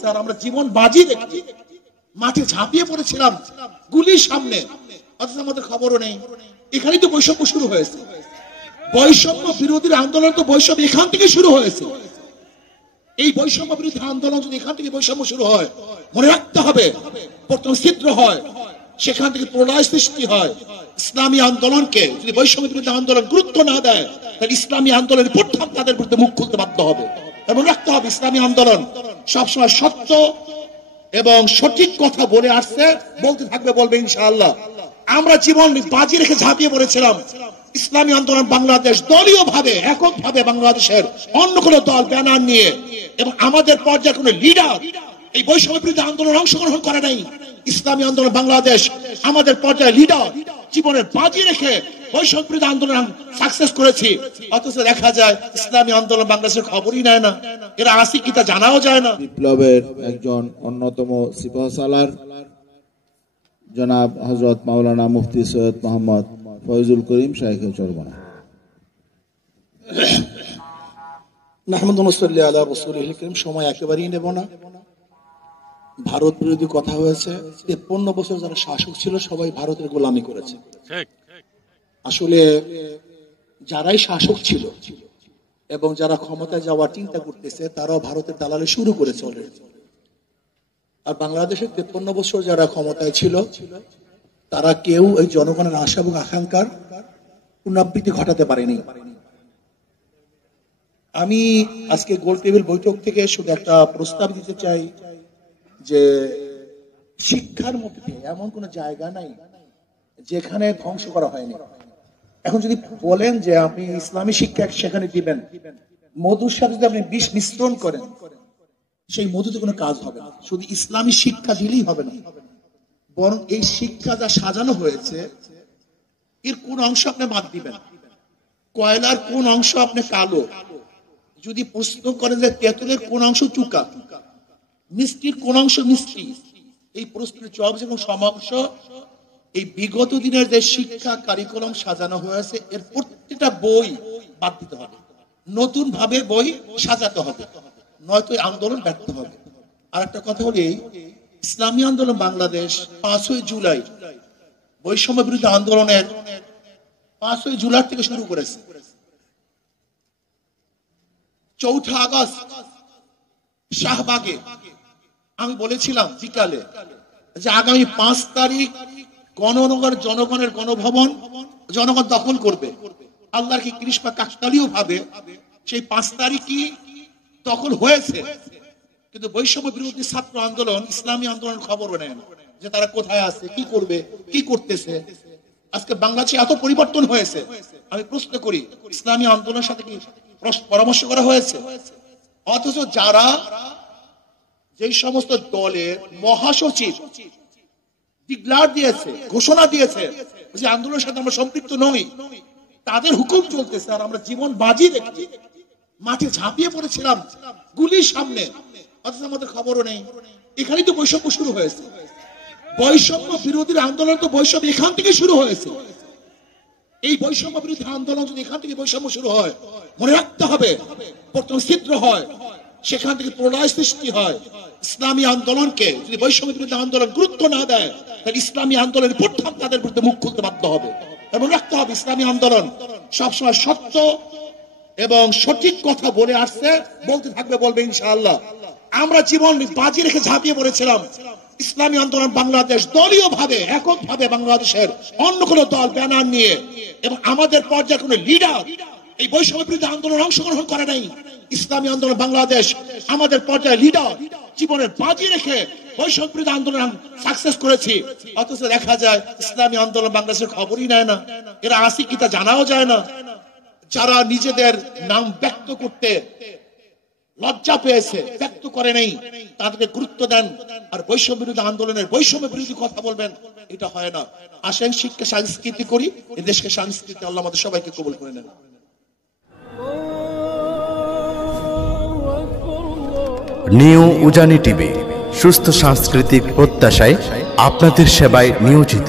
Sir আমরা জীবন বাজি রেখে মাঠে ঝাঁপিয়ে পড়েছিলাম গুলির সামনে, অথচ আমাদের খবরও নেই। এখানেই তো বৈষম্য শুরু হয়েছে। বৈষম্য বিরোধী আন্দোলন তো বৈষম্য এখান থেকে শুরু হয়েছে। এই বৈষম্য বিরোধী আন্দোলন যদি এখান থেকে বৈষম্য শুরু হয়, মনে রাখতে হবে প্রথম ছিদ্র হয়, সেখান থেকে প্রলয় সৃষ্টি হয়। ইসলামী আন্দোলনকে যদি বৈষম্য বিরোধী আন্দোলন গুরুত্ব না দেয়, তাহলে ইসলামী আন্দোলনের প্রথম তাদের বিরুদ্ধে মুখ খুলতে বাধ্য হবে। এবং রাখতে হবে ইসলামী আন্দোলন সবসময় সত্য এবং সঠিক কথা বলে আসছে, বলতে থাকবে, বলবে ইনশাআল্লাহ। আমরা জীবন বাজি রেখে ঝাঁপিয়ে পড়েছিলাম ইসলামী আন্দোলন বাংলাদেশ দলীয় ভাবে, এককভাবে বাংলাদেশের অন্য কোনো দল ব্যানার নিয়ে, এবং আমাদের পর্যায়ে কোনো লিডার এই বৈষম্য বিরোধী আন্দোলন অংশগ্রহণ করে নাই। ইসলামী আন্দোলন বাংলাদেশ আমাদের পর্যায়ে লিডার জীবনের বাজি রেখে বৈষম্য বিরোধী আন্দোলন সাকসেস করেছি, অথচ দেখা যায় ইসলামী আন্দোলন বাংলাদেশের খবরই নেয় না, এরা আসি কি তা জানাও যায় না। বিপ্লবের একজন অন্যতম সিপাহসালার জনাব হযরত মাওলানা মুফতি সৈয়দ মোহাম্মদ ফয়জুল করিম শাইখে চরমনা। নাহমাদুহু ওয়া সাল্লি আলা রাসূলিল কারীম। সময় একেবারেই নেব না। ভারত বিরোধী কথা হয়েছে। 53 বছর যারা শাসক ছিল সবাই ভারতের গোলামি করেছে। আসলে যারাই শাসক ছিল এবং যারা ক্ষমতায় যাওয়ার চিন্তা করতেছে তারাও ভারতের দালালি শুরু করেছে অলরেডি। আর বাংলাদেশের 53 বছর যারা ক্ষমতায় ছিল তারা কেউ এই জনগণের আশা এবং আকাঙ্ক্ষার পুনরাবৃত্তি ঘটাতে পারেনি। আমি আজকে গোল টেবিল বৈঠক থেকে শুধু একটা প্রস্তাব দিতে চাই যে শিক্ষার মধ্যে এমন কোন জায়গা নাই যেখানে ধ্বংস করা হয়নি। এখন যদি বলেন যে আপনি ইসলামী শিক্ষা সেখানে দিবেন, মধুর সাথে যদি আপনি বিষ মিশ্রণ করেন, সেই মধুতে কোনো কাজ হবে না। শুধু ইসলামী শিক্ষা দিলেই হবে না, বরং এই শিক্ষা যা সাজানো হয়েছে এর কোন অংশ আপনি বাদ দিবেন। কয়লার কোন অংশ আপনি কালো, যদি প্রশ্ন করেন যে তেঁতুলের কোন অংশ চুকা, মিষ্টির কোন অংশ মিষ্টি, এই প্রশ্নের জবাব এবং সমাংশ এই বিগত দিনের যে শিক্ষা কারিকুলাম সাজানো হয়েছে এর প্রত্যেকটা বই বাদ দিতে হবে, নতুন ভাবে বই সাজাতে হবে, নয়তো আন্দোলন ব্যর্থ হবে। আর একটা কথা হলো, ইসলামী আন্দোলন বাংলাদেশ 5ই জুলাই বৈষম্য বিরোধী আন্দোলনের 5ই জুলাই থেকে শুরু করেছে। 4 আগস্ট শাহবাগে আমি বলেছিলাম বিকালে যে আগামী 5 তারিখ জনগণের গণভবন জনগণ দখল করবে। আল্লাহর কি কৃষ্ণা কাকতালীয় ভাবে সেই 5 তারিখই দখল হয়েছে, কিন্তু বৈষম্য বিরোধী ছাত্র আন্দোলন ইসলামী আন্দোলন খবরও নেয় না যে তারা কোথায় আছে, কি করবে, কি করতেছে। আজকে বাংলাদেশে এত পরিবর্তন হয়েছে, আমি প্রশ্ন করি ইসলামী আন্দোলনের সাথে কি পরামর্শ করা হয়েছে? অথচ যারা যেই সমস্ত দলের মহাসচিব ডিক্লার দিয়েছে, ঘোষণা দিয়েছে যে আন্দোলনের সাথে আমরা সম্পৃক্ত নই, তাদের হুকুম চলতেছে আর আমরা জীবন বাজি রেখে মাঠে ঝাঁপিয়ে পড়েছিলাম গুলির সামনে, অথচ আমাদের খবরও নেই। এখানেই তো বৈষম্য শুরু হয়েছে। বৈষম্য বিরোধী আন্দোলন তো বৈষম্য এখান থেকে শুরু হয়েছে। এই বৈষম্য বিরোধী আন্দোলন যদি এখান থেকে বৈষম্য শুরু হয়, মনে রাখতে হবে প্রথম ছিদ্র হয়, সেখান থেকে প্রলয় সৃষ্টি হয়। ইসলামী আন্দোলনকে যদি বৈষম্য বিরোধী আন্দোলন গুরুত্ব না দেয়, তাহলে ইসলামী আন্দোলনের প্রথম তাদের বিরুদ্ধে মুখ খুলতে বাধ্য হবে। এবং রাখতে হবে ইসলামী আন্দোলন সবসময় সত্য এবং সঠিক কথা বলে আসছে, বলতে থাকবে, বলবে ইনশাআল্লাহ। আমরা জীবন বাজি রেখে ঝাঁপিয়ে পড়েছিলাম ইসলামী আন্দোলন বাংলাদেশ দলীয় ভাবে, এককভাবে বাংলাদেশের অন্য কোনো দল ব্যানার নিয়ে, এবং আমাদের পর্যায়ে কোনো লিডার এই বৈষম্য বিরোধী আন্দোলন অংশগ্রহণ করে নাই। ইসলামী আন্দোলন বাংলাদেশ আমাদের পর্যায়ে লিডার জীবনের বাজি রেখে বৈষম্য বিরোধী আন্দোলন সাকসেস করেছি, অথচ দেখা যায় ইসলামী আন্দোলন বাংলাদেশের খবরই নেয় না, এরা আসি কি তা জানাও যায় না। যারা নিজেদের নাম ব্যক্ত করতে লজ্জা পেয়েছে, ব্যক্ত করে নেই, তাদেরকে গুরুত্ব দেন আর বৈষম্য বিরোধী আন্দোলনের বৈষম্য বিরোধী কথা বলবেন, এটা হয় না। আসেন শিক্ষা সংস্কৃতি করি, এই দেশকে সংস্কৃতি আল্লাহ আমাদের সবাইকে কবুল করে নেন। নিউ উজানি টিভি সুস্থ সাংস্কৃতিক প্রত্যাশায় আপনাদের সেবায় নিয়োজিত।